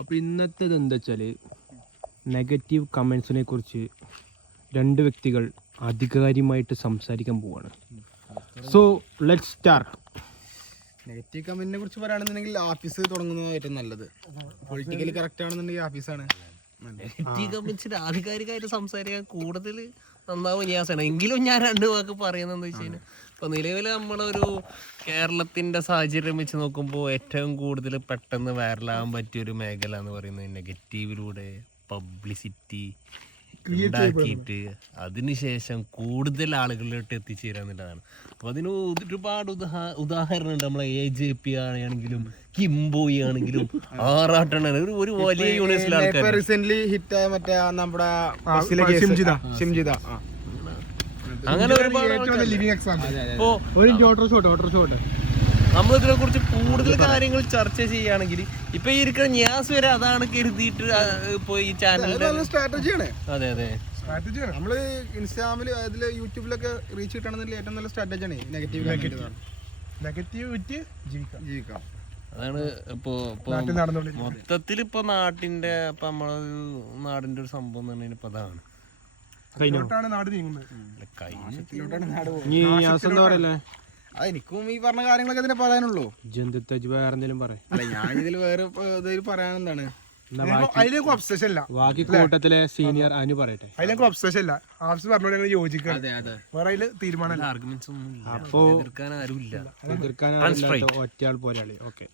അപ്പോൾ ഇന്നത്തേത് എന്താ വെച്ചാൽ നെഗറ്റീവ് കമൻസിനെ കുറിച്ച് രണ്ട് വ്യക്തികൾ അധികാരികമായിട്ട് സംസാരിക്കാൻ പോവാണ്. So let's start. നെഗറ്റീവ് കമന്റിനെ കുറിച്ച് പറയുകയാണെന്നുണ്ടെങ്കിൽ ആഫീസ് തുടങ്ങുന്നത് ഏറ്റവും നല്ലത്. പൊളിറ്റിക്കലി കറക്റ്റ് ആണെന്നുണ്ടെങ്കിൽ ഓഫീസാണ്. നെഗറ്റീവ് കമന്റ്സിന് ആധികാരികമായിട്ട് സംസാരിക്കാൻ കൂടുതൽ നന്നാവും ഞാസാണ്. എങ്കിലും ഞാൻ രണ്ട് വാക്ക് പറയുന്നതെന്ന് വെച്ച് കഴിഞ്ഞാൽ ഇപ്പൊ നിലവിൽ നമ്മളൊരു കേരളത്തിന്റെ സാഹചര്യം വെച്ച് നോക്കുമ്പോൾ ഏറ്റവും കൂടുതൽ പെട്ടെന്ന് വൈറലാകാൻ പറ്റിയൊരു മേഖല എന്ന് പറയുന്നത് നെഗറ്റീവിലൂടെ പബ്ലിസിറ്റി ഉണ്ടാക്കിയിട്ട് അതിനുശേഷം കൂടുതൽ ആളുകളിലോട്ട് എത്തിച്ചേരാന്നുള്ളതാണ്. അപ്പൊ അതിന് ഒരുപാട് ഉദാഹരണം ഉണ്ട്. നമ്മളെ AJP ആണെങ്കിലും കിംബോയി ആണെങ്കിലും ആറാട്ടാണ് ഒരു വലിയ യൂണിവേഴ്സിലെ ആൾക്കാർ. റീസെന്റ് ഹിറ്റായ മറ്റേ നമ്മുടെ ഷിംജിത അങ്ങനെ ഒരുപാട് നമ്മളിതിനെ കുറിച്ച് കൂടുതൽ കാര്യങ്ങൾ ചർച്ച ചെയ്യുകയാണെങ്കിൽ ഇപ്പൊ ഈ ഇരിക്കുന്ന ന്യാസ് വരെ അതാണ് കരുതിയിട്ട് ഇപ്പൊ ഈ ചാനലിന്റെ സ്ട്രാറ്റജിയാണ്. അതെ അതെ നമ്മള് ഇൻസ്റ്റാഗ്രാമില് അതില് യൂട്യൂബിലൊക്കെ റീച്ച് കിട്ടണമെന്നില്ല ഏറ്റവും നല്ല സ്ട്രാറ്റജിയാണ് നെഗറ്റീവിറ്റി ജീവിക്കാം. അതാണ് ഇപ്പൊ മൊത്തത്തിൽ ഇപ്പൊ നാട്ടിന്റെ ഇപ്പൊ നമ്മളെ നാടിന്റെ ഒരു സംഭവം എന്ന് പറഞ്ഞാൽ ഇപ്പൊ അതാണ്. എനിക്കും ഈ പറഞ്ഞ കാര്യങ്ങളൊക്കെ ഇതിനെ പറയാനുള്ളൂ. വേറെ ഞാൻ ഇതിൽ വേറെ പറയാനെന്താണ് ബാക്കി കൂട്ടത്തിലെ സീനിയർ അനു പറയട്ടെ. ആർഗ്യുമെന്റ്സ് ഒന്നും അപ്പോ എതിർക്കാൻ ആരുമില്ല. എതിർക്കാൻ ഒറ്റയാൾ പോലെയാണ്. ഓക്കെ.